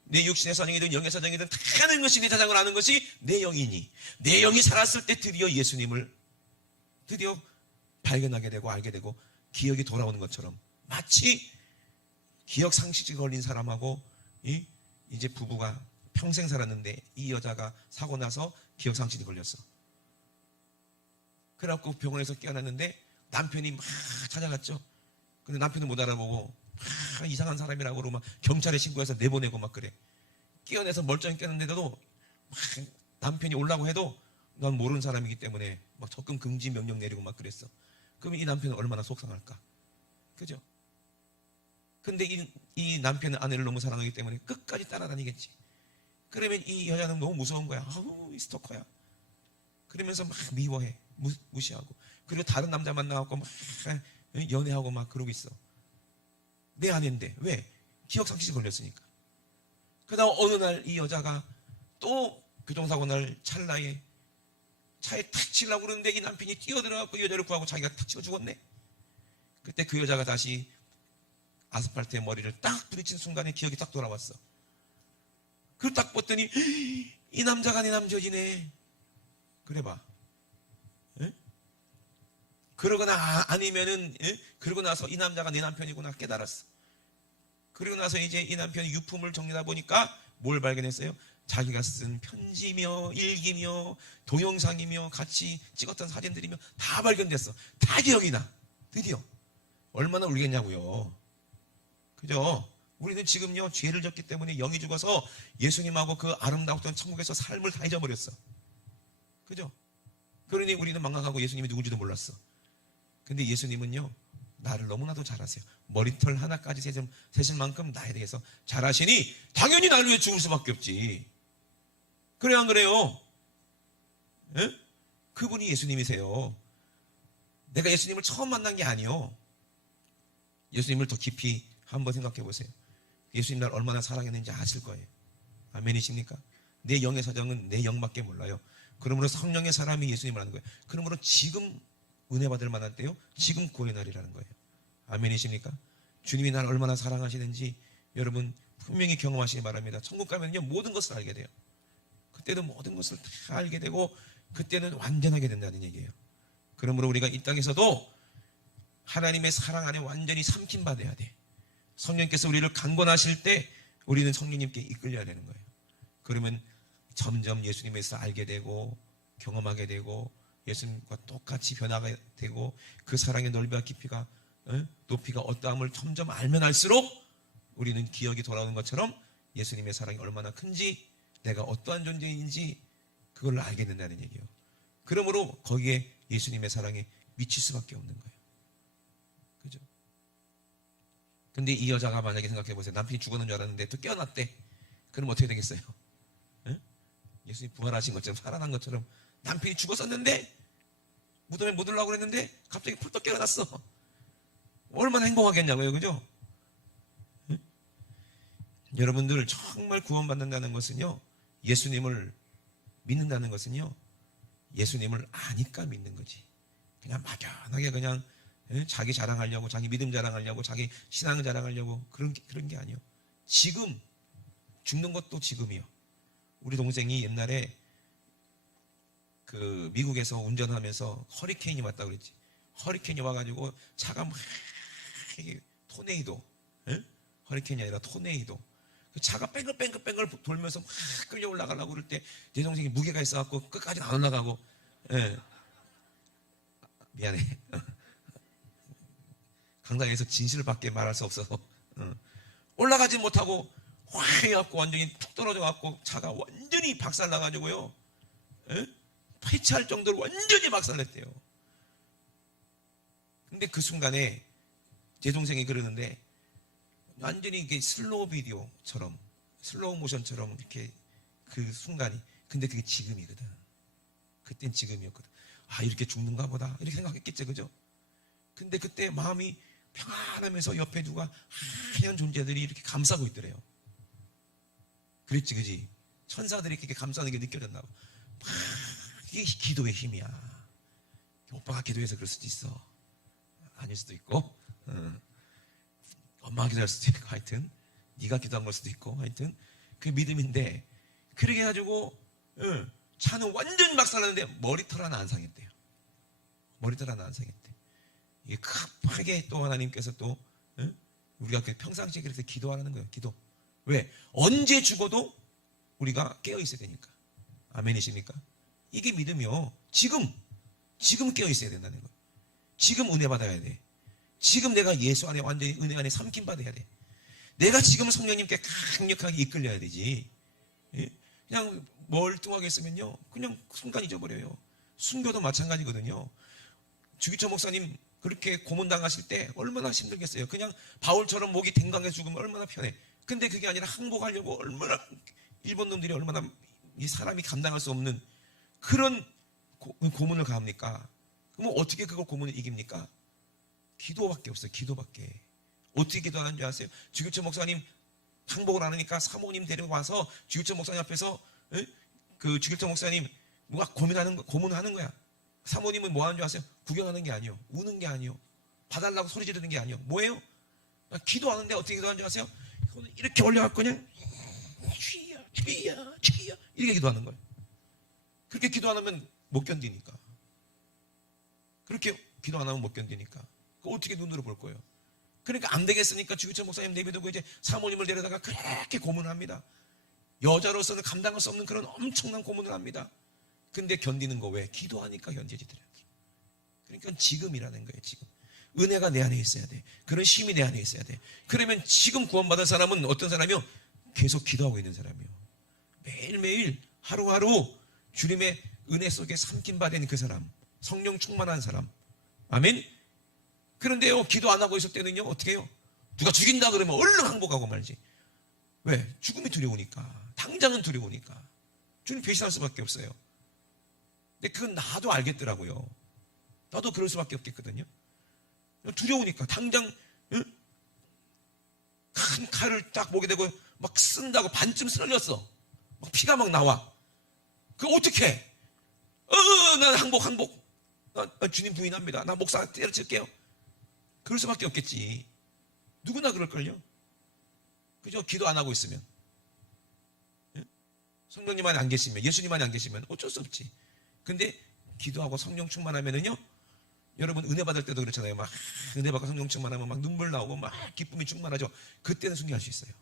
내 육신의 사정이든 영의 사정이든 다 아는 것이 내 사정을 아는 것이 내 영이니. 내 영이 살았을 때 드디어 예수님을 드디어 발견하게 되고 알게 되고 기억이 돌아오는 것처럼 마치 기억 상실증이 걸린 사람하고 이제 부부가 평생 살았는데 이 여자가 사고 나서 기억 상실이 걸렸어. 그래갖고 병원에서 깨어났는데 남편이 막 찾아갔죠. 근데 남편은 못 알아보고 막 이상한 사람이라고 그러고 막 경찰에 신고해서 내보내고 막 그래. 깨어내서 멀쩡히 깨었는데도 막 남편이 오려고 해도 난 모르는 사람이기 때문에 막 접근 금지 명령 내리고 막 그랬어. 그럼 이 남편은 얼마나 속상할까? 그죠? 근데 이 남편은 아내를 너무 사랑하기 때문에 끝까지 따라다니겠지. 그러면 이 여자는 너무 무서운 거야. 아우, 이 스토커야. 그러면서 막 미워해. 무시하고. 그리고 다른 남자 만나갖고 막 연애하고 막 그러고 있어. 내 아내인데. 왜? 기억상실이 걸렸으니까. 그러다가 어느 날 이 여자가 또 교통사고 날 찰나에 차에 탁 치려고 그러는데 이 남편이 뛰어들어가고 이 여자를 구하고 자기가 탁 치워 죽었네. 그때 그 여자가 다시 아스팔트에 머리를 딱 부딪힌 순간에 기억이 딱 돌아왔어. 그걸 딱 봤더니 이 남자가 내 남편이네. 그래 봐. 에? 그러거나 아니면은 그러고 나서 이 남자가 내 남편이구나 깨달았어. 그리고 나서 이제 이 남편이 유품을 정리하다 보니까 뭘 발견했어요? 자기가 쓴 편지며 일기며 동영상이며 같이 찍었던 사진들이며 다 발견됐어. 다 기억이 나. 드디어. 얼마나 울겠냐고요. 그죠? 우리는 지금요 죄를 졌기 때문에 영이 죽어서 예수님하고 그 아름다웠던 천국에서 삶을 다 잊어버렸어. 그죠? 그러니 우리는 망각하고 예수님이 누군지도 몰랐어. 근데 예수님은요 나를 너무나도 잘 아세요. 머리털 하나까지 세실 만큼 나에 대해서 잘 아시니 당연히 나를 위해 죽을 수밖에 없지. 그래 안 그래요? 에? 그분이 예수님이세요. 내가 예수님을 처음 만난 게 아니요. 예수님을 더 깊이 한번 생각해 보세요. 예수님 날 얼마나 사랑했는지 아실 거예요. 아멘이십니까? 내 영의 사정은 내 영밖에 몰라요. 그러므로 성령의 사람이 예수님을 아는 거예요. 그러므로 지금 은혜 받을 만한 때요. 지금 구원의 날이라는 거예요. 아멘이십니까? 주님이 날 얼마나 사랑하시는지 여러분 분명히 경험하시기 바랍니다. 천국 가면요 모든 것을 알게 돼요. 그때는 모든 것을 다 알게 되고 그때는 완전하게 된다는 얘기예요. 그러므로 우리가 이 땅에서도 하나님의 사랑 안에 완전히 삼킴 받아야 돼. 성령께서 우리를 강권하실 때 우리는 성령님께 이끌려야 되는 거예요. 그러면 점점 예수님에서 알게 되고 경험하게 되고 예수님과 똑같이 변화가 되고 그 사랑의 넓이와 깊이가 높이가 어떠함을 점점 알면 알수록 우리는 기억이 돌아오는 것처럼 예수님의 사랑이 얼마나 큰지 내가 어떠한 존재인지 그걸 알게 된다는 얘기예요. 그러므로 거기에 예수님의 사랑에 미칠 수밖에 없는 거예요. 그죠? 근데 이 여자가 만약에 생각해 보세요. 남편이 죽었는 줄 알았는데 또 깨어났대. 그럼 어떻게 되겠어요? 예수님 부활하신 것처럼 살아난 것처럼 남편이 죽었었는데 무덤에 못 오려고 그랬는데 갑자기 펄떡 깨어났어. 얼마나 행복하겠냐고요. 그죠? 여러분들 정말 구원받는다는 것은요. 예수님을 믿는다는 것은요. 예수님을 아니까 믿는 거지. 그냥 막연하게 그냥 자기 자랑하려고 자기 믿음 자랑하려고 자기 신앙을 자랑하려고 그런 게 아니에요. 지금 죽는 것도 지금이요. 우리 동생이 옛날에 그 미국에서 운전하면서 허리케인이 왔다고 그랬지. 허리케인이 와가지고 차가 막 토네이도, 허리케인이 아니라 토네이도. 그 차가 뺑글뺑글 돌면서 막 끌려 올라가려고 그럴 때 내 동생이 무게가 있어갖고 끝까지 안 올라가고, 미안해. 강당에서 진실을 밖에 말할 수 없어서 올라가지 못하고 확 해갖고 완전히 툭 떨어져갖고 차가 완전히 박살나가지고요. 폐차할 정도로 완전히 박살냈대요. 근데 그 순간에 제 동생이 그러는데 완전히 이게 슬로우 비디오처럼 슬로우 모션처럼 이렇게 그 순간이, 근데 그게 지금이거든. 그땐 지금이었거든. 아, 이렇게 죽는가 보다 이렇게 생각했겠죠, 그죠? 근데 그때 마음이 평안하면서 옆에 누가 하얀 존재들이 이렇게 감싸고 있더래요. 그랬지, 그지? 천사들이 이렇게 감싸는 게 느껴졌나 봐. 이게 기도의 힘이야. 오빠가 기도해서 그럴 수도 있어. 아닐 수도 있고, 엄마가 기도할 수도 있고, 하여튼 네가 기도한 걸 수도 있고, 하여튼 그 믿음인데, 그렇게 해가지고 차는 완전 막살났는데 머리털 하나 안 상했대요. 머리털 하나 안 상했대. 이게 급하게 또 하나님께서 또 우리가 평상시에 그렇게 기도하라는 거예요. 기도. 왜? 언제 죽어도 우리가 깨어 있어야 되니까. 아멘이십니까? 이게 믿음이요. 지금 깨어 있어야 된다는 거예요. 지금 은혜 받아야 돼. 지금 내가 예수 안에 완전히 은혜 안에 삼킴 받아야 돼. 내가 지금 성령님께 강력하게 이끌려야 되지. 그냥 멀뚱하게 있으면요, 그냥 순간 잊어버려요. 순교도 마찬가지거든요. 주기철 목사님 그렇게 고문당하실 때 얼마나 힘들겠어요. 그냥 바울처럼 목이 댕강해서 죽으면 얼마나 편해. 근데 그게 아니라 항복하려고 얼마나, 일본 놈들이 얼마나 이 사람이 감당할 수 없는 그런 고문을 가합니까? 그럼 어떻게 그걸 고문을 이깁니까? 기도밖에 없어요. 기도밖에. 어떻게 기도하는 줄 아세요? 주기철 목사님 항복을 안 하니까 사모님 데려와서 주기철 목사님 앞에서 그 주기철 목사님 뭐가 고문하는 거야. 사모님은 뭐 하는 줄 아세요? 구경하는 게 아니요, 우는 게 아니요, 봐달라고 소리 지르는 게 아니요. 뭐예요? 기도하는데 어떻게 기도하는 줄 아세요? 이거는 이렇게 올려갖고 그냥 주여 주여 주여 이렇게 기도하는 거예요. 그렇게 기도 안 하면 못 견디니까. 그렇게 기도 안 하면 못 견디니까. 어떻게 눈으로 볼 거예요? 그러니까 안 되겠으니까 주기철 목사님 내비두고 이제 사모님을 데려다가 그렇게 고문을 합니다. 여자로서는 감당할 수 없는 그런 엄청난 고문을 합니다. 근데 견디는 거 왜? 기도하니까 견디지더라고요. 그러니까 지금이라는 거예요. 지금 은혜가 내 안에 있어야 돼. 그런 힘이 내 안에 있어야 돼. 그러면 지금 구원받은 사람은 어떤 사람이요? 계속 기도하고 있는 사람이요. 매일매일 하루하루 주님의 은혜 속에 삼킴받은 그 사람, 성령 충만한 사람. 아멘. 그런데요, 기도 안 하고 있을 때는요, 어떻게 해요? 누가 죽인다 그러면 얼른 항복하고 말지. 왜? 죽음이 두려우니까. 당장은 두려우니까. 주님 배신할 수밖에 없어요. 근데 그건 나도 알겠더라고요. 나도 그럴 수밖에 없겠거든요. 두려우니까. 당장 큰 칼을 딱 목에 대고 막 쓴다고 반쯤 쓸렸어. 막 피가 막 나와. 그거 어떡해? 난 항복. 나 주님 부인합니다. 나 목사 때려칠게요. 그럴 수밖에 없겠지. 누구나 그럴걸요. 그죠? 기도 안 하고 있으면. 성령님만이 안 계시면, 예수님만이 안 계시면 어쩔 수 없지. 근데 기도하고 성령 충만하면은요, 여러분 은혜 받을 때도 그렇잖아요. 막 은혜 받고 성령 충만하면 막 눈물 나오고 막 기쁨이 충만하죠. 그때는 순교할 수 있어요.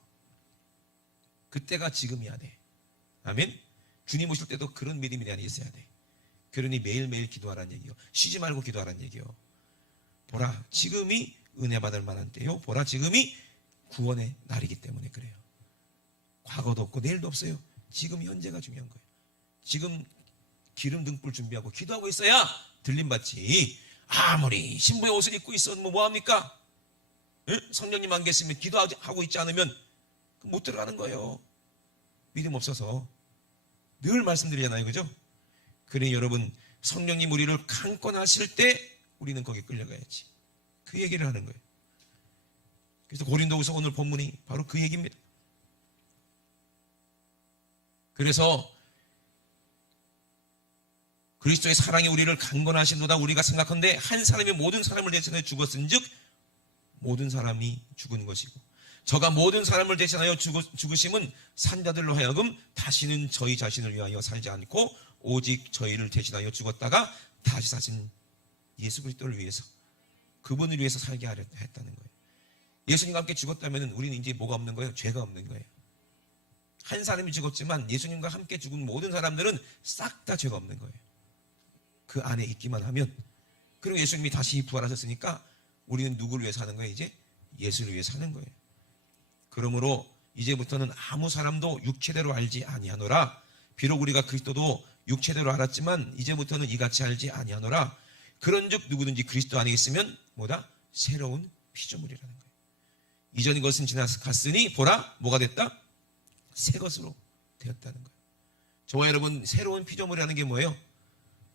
그때가 지금이야 돼. 아멘. 주님 오실 때도 그런 믿음이 내 안에 있어야 돼. 그러니 매일매일 기도하라는 얘기요. 쉬지 말고 기도하라는 얘기요. 보라, 지금이 은혜 받을 만한 때요. 보라, 지금이 구원의 날이기 때문에 그래요. 과거도 없고 내일도 없어요. 지금 현재가 중요한 거예요. 지금 기름 등불 준비하고 기도하고 있어야 들림받지. 아무리 신부의 옷을 입고 있어도 뭐합니까? 성령님 안 계시면 기도하고 있지 않으면 못 들어가는 거예요. 믿음 없어서. 늘 말씀드리잖아요. 그죠? 그러니 여러분, 성령님 우리를 강권하실 때 우리는 거기 끌려가야지. 그 얘기를 하는 거예요. 그래서 고린도후서 오늘 본문이 바로 그 얘기입니다. 그래서 그리스도의 사랑이 우리를 강권하신도다. 우리가 생각한데 한 사람이 모든 사람을 대신하여 죽었은즉 모든 사람이 죽은 것이고, 저가 모든 사람을 대신하여 죽으심은 산자들로 하여금 다시는 저희 자신을 위하여 살지 않고 오직 저희를 대신하여 죽었다가 다시 사신 예수 그리스도를 위해서, 그분을 위해서 살게 하려 했다는 거예요. 예수님과 함께 죽었다면 우리는 이제 뭐가 없는 거예요? 죄가 없는 거예요. 한 사람이 죽었지만 예수님과 함께 죽은 모든 사람들은 싹 다 죄가 없는 거예요. 그 안에 있기만 하면. 그리고 예수님이 다시 부활하셨으니까 우리는 누구를 위해 사는 거예요? 이제 예수를 위해 사는 거예요. 그러므로 이제부터는 아무 사람도 육체대로 알지 아니하노라. 비록 우리가 그리스도도 육체대로 알았지만 이제부터는 이같이 알지 아니하노라. 그런즉 누구든지 그리스도 안에 있으면 뭐다? 새로운 피조물이라는 거예요. 이전 것은 지나갔으니 보라 뭐가 됐다? 새 것으로 되었다는 거예요. 저와 여러분 새로운 피조물이라는 게 뭐예요?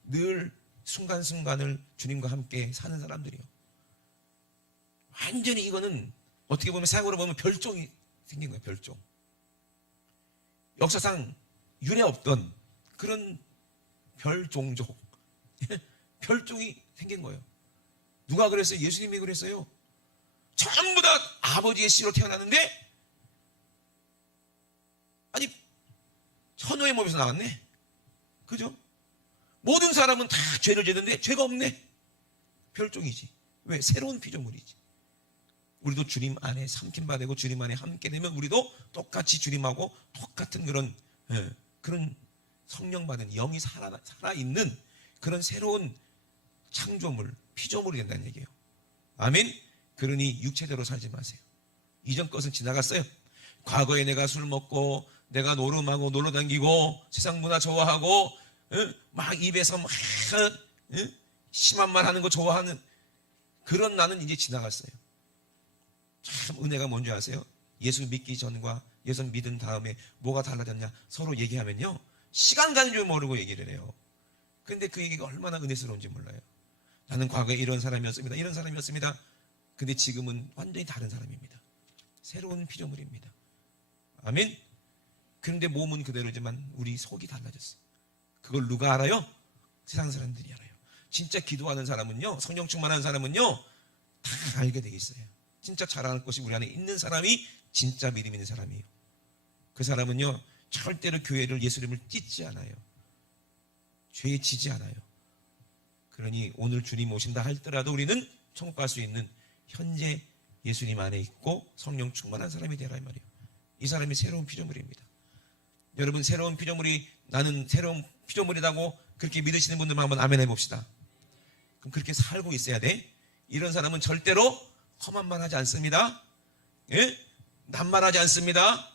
늘 순간순간을 주님과 함께 사는 사람들이요. 완전히 이거는 어떻게 보면 사역으로 보면 별종이 생긴 거예요. 별종. 역사상 유례 없던 그런 별종족 별종이 생긴 거예요. 누가 그랬어요? 예수님이 그랬어요. 전부 다 아버지의 씨로 태어났는데 아니 천우의 몸에서 나왔네. 그죠? 모든 사람은 다 죄를 지는데 죄가 없네. 별종이지. 왜? 새로운 피조물이지. 우리도 주님 안에 삼킴바 되고 주님 안에 함께 되면 우리도 똑같이 주님하고 똑같은 그런 성령 받은 영이 살아있는 그런 새로운 창조물, 피조물이 된다는 얘기예요. 아멘. 그러니 육체대로 살지 마세요. 이전 것은 지나갔어요. 과거에 내가 술 먹고 내가 노름하고 놀러 다니고 세상 문화 좋아하고 막 입에서 막 심한 말 하는 거 좋아하는 그런 나는 이제 지나갔어요. 참 은혜가 뭔지 아세요? 예수 믿기 전과 예수 믿은 다음에 뭐가 달라졌냐 서로 얘기하면요 시간 가는 줄 모르고 얘기를 해요. 근데 그 얘기가 얼마나 은혜스러운지 몰라요. 나는 과거에 이런 사람이었습니다. 이런 사람이었습니다. 근데 지금은 완전히 다른 사람입니다. 새로운 피조물입니다. 아멘. 그런데 몸은 그대로지만 우리 속이 달라졌어요. 그걸 누가 알아요? 세상 사람들이 알아요. 진짜 기도하는 사람은요, 성령 충만한 사람은요 다 알게 되어 있어요. 진짜 잘하는 것이 우리 안에 있는 사람이 진짜 믿음 있는 사람이에요. 그 사람은요 절대로 교회를 예수님을 찢지 않아요. 죄에 지지 않아요. 그러니 오늘 주님 오신다 할지라도 우리는 청구할 수 있는 현재 예수님 안에 있고 성령 충만한 사람이 되라 이 말이에요. 이 사람이 새로운 피조물입니다. 여러분 새로운 피조물이 나는 새로운 피조물이라고 그렇게 믿으시는 분들만 한번 아멘 해봅시다. 그럼 그렇게 살고 있어야 돼. 이런 사람은 절대로 험한 말 하지 않습니다. 예? 남말하지 않습니다.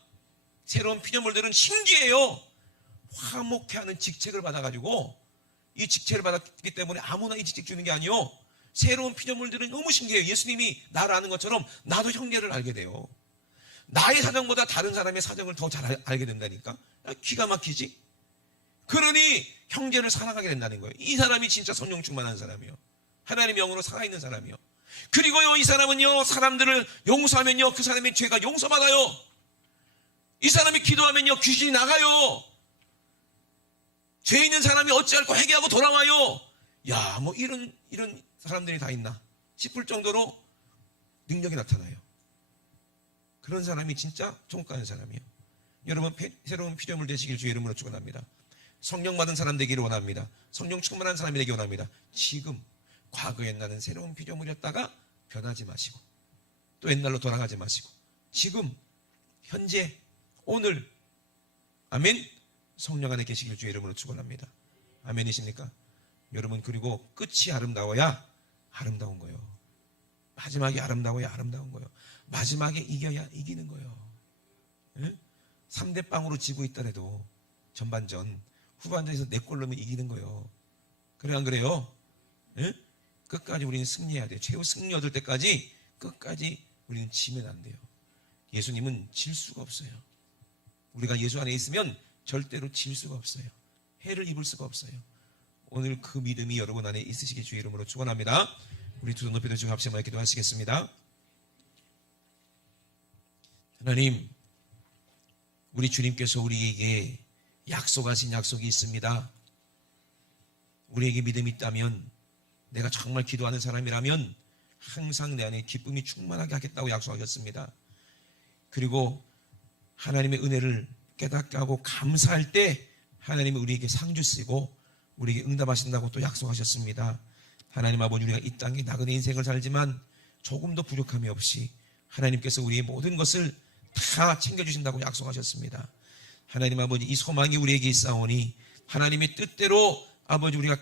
새로운 피조물들은 신기해요. 화목해하는 직책을 받아가지고 이 직책을 받았기 때문에 아무나 이 직책 주는 게 아니요. 새로운 피조물들은 너무 신기해요. 예수님이 나를 아는 것처럼 나도 형제를 알게 돼요. 나의 사정보다 다른 사람의 사정을 더 잘 알게 된다니까. 기가 막히지. 그러니 형제를 사랑하게 된다는 거예요. 이 사람이 진짜 성령 충만한 사람이요. 하나님의 영으로 살아있는 사람이요. 그리고요 이 사람은요 사람들을 용서하면요 그 사람의 죄가 용서받아요. 이 사람이 기도하면요 귀신이 나가요. 죄 있는 사람이 어찌할꼬 회개하고 돌아와요. 야, 뭐 이런 사람들이 다 있나 싶을 정도로 능력이 나타나요. 그런 사람이 진짜 천국 가는 사람이에요. 여러분 새로운 피조물 되시길 주의 이름으로 축원합니다. 성령 받은 사람 되기를 원합니다. 성령 충만한 사람이 되기 원합니다. 지금 과거에 나는 새로운 피조물이었다가 변하지 마시고 또 옛날로 돌아가지 마시고 지금 현재 오늘 아멘. 성령 안에 계시길 주의 이름으로 축원합니다. 아멘이십니까? 여러분 그리고 끝이 아름다워야 아름다운 거예요. 마지막이 아름다워야 아름다운 거예요. 마지막에 이겨야 이기는 거예요. 응? 3대 빵으로 지고 있더라도 전반전 후반전에서 4골 넣으면 이기는 거예요. 그래 안 그래요? 응? 끝까지 우리는 승리해야 돼요. 최후 승리 얻을 때까지 끝까지 우리는 지면 안 돼요. 예수님은 질 수가 없어요. 우리가 예수 안에 있으면 절대로 질 수가 없어요. 해를 입을 수가 없어요. 오늘 그 믿음이 여러분 안에 있으시길 주의 이름으로 축원합니다. 우리 두 손 높이 들고 합심 한번 기도하시겠습니다. 하나님, 우리 주님께서 우리에게 약속하신 약속이 있습니다. 우리에게 믿음이 있다면, 내가 정말 기도하는 사람이라면 항상 내 안에 기쁨이 충만하게 하겠다고 약속하셨습니다. 그리고 하나님의 은혜를 깨닫게 하고 감사할 때 하나님이 우리에게 상 주시고 우리에게 응답하신다고 또 약속하셨습니다. 하나님 아버지, 우리가 이 땅에 나그네 인생을 살지만 조금도 부족함이 없이 하나님께서 우리의 모든 것을 다 챙겨주신다고 약속하셨습니다. 하나님 아버지, 이 소망이 우리에게 있사오니 하나님의 뜻대로 아버지 우리가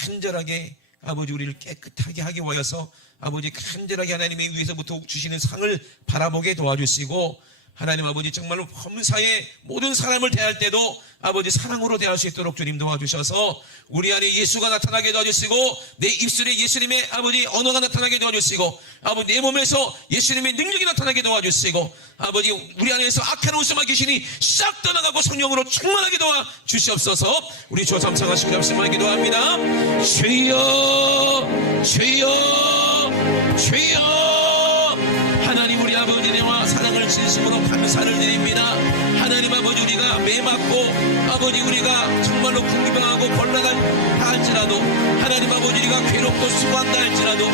간절하게 아버지 우리를 깨끗하게 하기 위하여서 아버지 간절하게 하나님의 위에서부터 주시는 상을 바라보게 도와주시고 하나님 아버지 정말로 범사의 모든 사람을 대할 때도 아버지 사랑으로 대할 수 있도록 주님 도와주셔서 우리 안에 예수가 나타나게 도와주시고 내 입술에 예수님의 아버지 언어가 나타나게 도와주시고 아버지 내 몸에서 예수님의 능력이 나타나게 도와주시고 아버지 우리 안에서 악한 웃음과 귀신이 싹 떠나가고 성령으로 충만하게 도와주시옵소서. 우리 주 감사하시고 말씀을 기도합니다. 주여 주여 주여 하나님 우리 아버지와 사랑을 진심으로 감사를 드립니다. 하나님 아버지 우리가 매맞고 아버지 우리가 정말로 궁금해하고 곤란하다 할지라도 하나님 아버지 우리가 괴롭고 수고한다 할지라도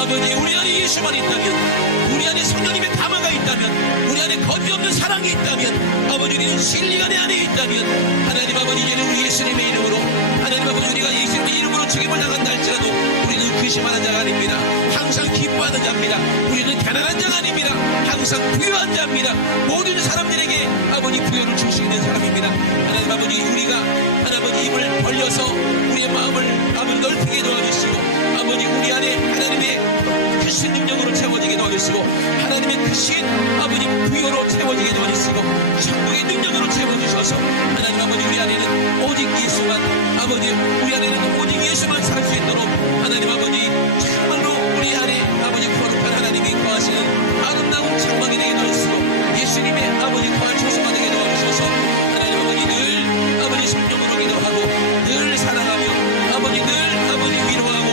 아버지 우리 안에 예수만 있다면 우리 안에 성령님의 담화가 있다면 우리 안에 거짓없는 사랑이 있다면 아버지 우리는 진리가 내 안에 있다면 하나님 아버지 이제는 우리 예수님의 이름으로 하나님 아버지 우리가 예수님의 이름으로 죽임을 당한다 할지라도 우리는 의심하는 자가 아닙니다. 항상 기뻐하는 자입니다. 우리는 가난한 자가 아닙니다. 항상 부유한 자입니다. 모든 사람들에게 아버지 부여를 줄 수 있는 사람입니다. 하나님 아버지 우리가 하나님 아버지 입을 벌려서 우리의 마음을 아버지 넓히게 도와주시고 아버지 우리 안에 하나님의 크신 능력으로 채워지게 도와주시고 하나님의 크신 아버지 부여로 채워지게 도와주시고 천국의 능력으로 채워주셔서 하나님 아버지 우리 안에는 오직 예수만 아버지 우리 안에는 오직 예수만 살 수 있도록 하나님 아버지 정말로 우리 안에 아버지 거룩한 하나님이 거하시는 아름다운 장막이 되게 도와주시고 예수님의 아버지 거할 초소가 되게 도와주셔서 하나님 아버지 늘 아버지 성령으로 기도하고 늘 사랑하며 아버지 늘 아버지 위로하고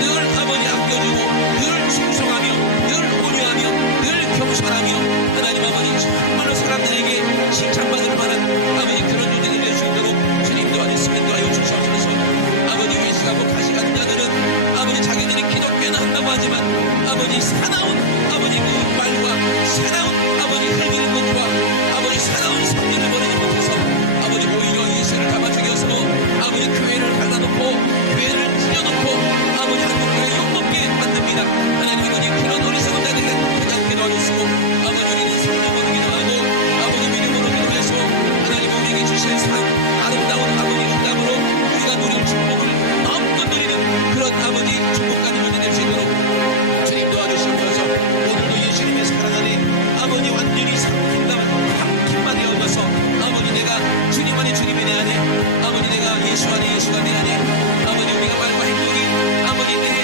늘 아버지 아껴주고 늘 충성하며 늘 온유하며 늘 겸손하며 하나님 아버지 정말로 사람들에게 칭찬받을 만한 아버지 그런 존재가 될 수 있도록 주님 도와주시면 도와요 주시옵소서. 아버지 외식하고 가시가는 자들은 아버지 자기들이 기독교는 한다고 하지만 아버지 사나운 아버지 그 말과 사나운 아버지 흘리는 것과 아버지 사나운 성질을 버리지 못해서 아버지 오히려 예수를 담아 죽여서 아버지 교회를 갈라놓고 교회를 찢어놓고 아버지 한국교회 욕먹게 만듭니다. 하나님 아버지 그런 어리석은 자들에게 회장케 도와주시고 아버지 우리는 성령으로 기도하고 아버지 믿음으로 기도해서 하나님 우리에게 주신 아름다운 아버지 응답으로 우리가 누릴 축복을 마음껏 누리는 그런 아버지 축복까지 누릴 수 있도록 주님 도와주시옵소서. 오늘도 예수님의 사랑 안에 아버지 완전히 삼킴만 되어서 아버지 내가 주님 안에 주님이 내 안에 아버지 내가 예수 안에 예수가 내 안에 아버지 우리가 말과 행동이 아버지 내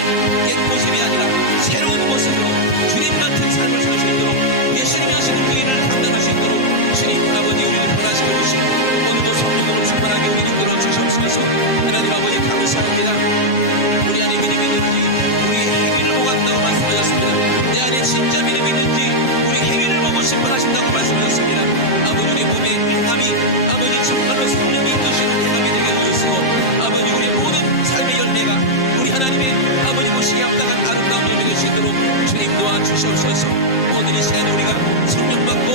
옛 모습이 아니라 새로운 모습으로 주님 같은 삶을 살 수 있도록 예수님이 하시는 그 일을 감당할 수 있도록 주님 아버지 우리를 변화시켜 주시고 오늘도 성령으로 충만하게 우리를 끌어주시옵소서. 하나님 아버지 감사합니다. 우리 안에 믿음이 있는지 우리의 행위를 보고 한다고 말씀하셨습니다. 내 안에 진짜 믿음이 있는지 우리 행위를 보고 심판하신다고 말씀하셨습니다. 아버지 우리 몸의 행함이 아버지 정말로 성령이 이끄시는 행함이 되게 해주시고 아버지 우리 모든 삶의 열매가 우리 하나님의 아버지 모시기 합당한 아름다운 열매가 될 수 있도록 주님 도와주시옵소서. 오늘 이 시간에 우리가 성령 받고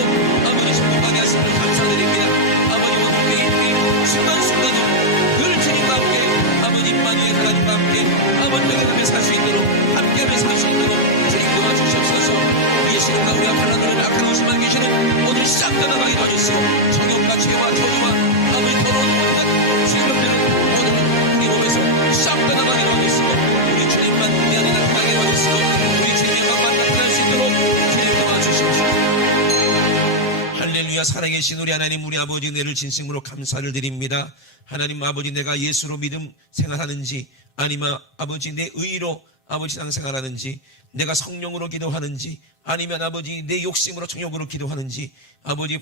아버지 성령하게 하심을 감사드립니다. 아버지 오늘 매일매일 순간순간을 늘 주님과 함께 아버지 임마누엘 하나님과 함께 아버지 하나님에 살 수 있도록 함께하며 살 수 있도록 주님 도와주시옵소서. 예수님과 우리 앞에 하나님을 악한 웃음만 계시는 오늘 싹 떠나가게 도와주시고 정욕과 죄와 저주와 아버지 더러운 온갖 죄들을 오늘 우리 몸에서 싹 떠나가게 도와주시고 우리 주님만 우리 안에 나타나게 도와주시고 우리 주님의 영광만 나타날 수 있도록 주님 도와주시옵소서. 할렐루야. 살아계신 우리 하나님 우리 아버지 은혜를 진심으로 감사를 드립니다. 하나님 아버지 내가 예수로 믿음 생활하는지 아니면 아버지 내 의로 아버지 신앙생활하는지 내가 성령으로 기도하는지 아니면 아버지 내 욕심으로 정욕으로 기도하는지 아버지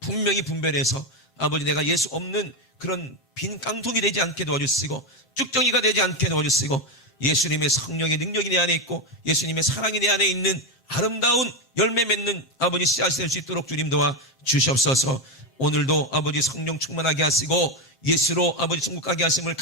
분명히 분별해서 아버지 내가 예수 없는 그런 빈 깡통이 되지 않게 도와주시고 쭉정이가 되지 않게 도와주시고 예수님의 성령의 능력이 내 안에 있고 예수님의 사랑이 내 안에 있는 아름다운 열매 맺는 아버지 씨앗이 될 수 있도록 주님 도와 주시옵소서. 오늘도 아버지 성령 충만하게 하시고 예수로 아버지 천국 가게 하심을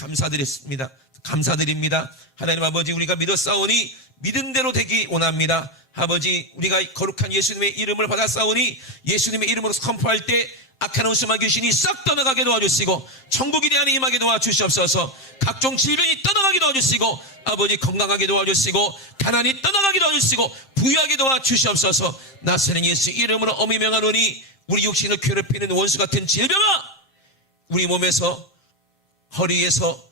감사드립니다. 하나님 아버지 우리가 믿었사오니 믿은 대로 되기 원합니다. 아버지 우리가 거룩한 예수님의 이름을 받았사오니 예수님의 이름으로 선포할 때 악한 웃음과 귀신이 싹 떠나가게 도와주시고 천국이 내 안에 임하게 도와주시옵소서. 각종 질병이 떠나가게 도와주시고 아버지 건강하게 도와주시고 가난이 떠나가게 도와주시고 부유하게 도와주시옵소서. 나사렛 예수 이름으로 엄히 명하노니 우리 육신을 괴롭히는 원수 같은 질병아 우리 몸에서 허리에서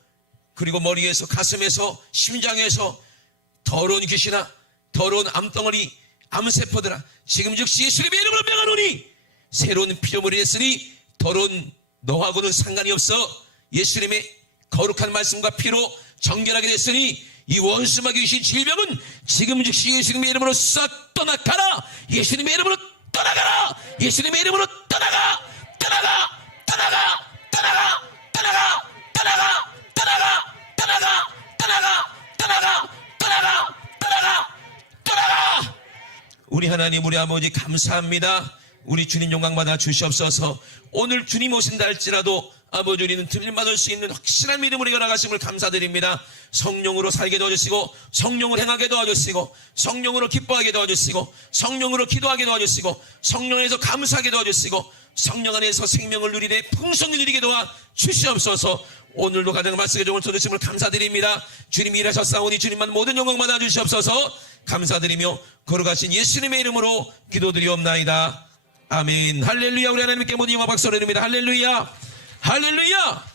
그리고 머리에서 가슴에서 심장에서 더러운 귀신아 더러운 암덩어리 암세포들아 지금 즉시 예수님의 이름으로 명하노니 새로운 피조물이 됐으니 더러운 너하고는 상관이 없어 예수님의 거룩한 말씀과 피로 정결하게 됐으니 이 원수마귀 귀신 질병은 지금 즉시 예수님의 이름으로 싹 떠나가라. 예수님의 이름으로 떠나가라. 예수님의 이름으로 떠나가. 떠나가. 떠나가. 떠나가. 떠나가. 떠나가. 떠나가. 떠나가. 떠나가. 떠나가. 떠나가. 떠나가. 떠나가. 우리 하나님 우리 아버지 감사합니다. 우리 주님 영광 받아 주시옵소서. 오늘 주님 오신다 할지라도 아버지 우리는 들림받을 수 있는 확실한 믿음으로 일어나가심을 감사드립니다. 성령으로 살게 도와주시고 성령을 행하게 도와주시고 성령으로 기뻐하게 도와주시고 성령으로 기도하게 도와주시고 성령에서 감사하게 도와주시고 성령 안에서 생명을 누리되 풍성히 누리게 도와 주시옵소서. 오늘도 가장 말씀의 종을 쳐주심을 감사드립니다. 주님이 일하셨사오니 주님만 모든 영광 받아 주시옵소서. 감사드리며 거룩하신 예수님의 이름으로 기도드리옵나이다. 아멘. 할렐루야. 우리 하나님께 모든 영광 박수를 드립니다. 할렐루야. 할렐루야.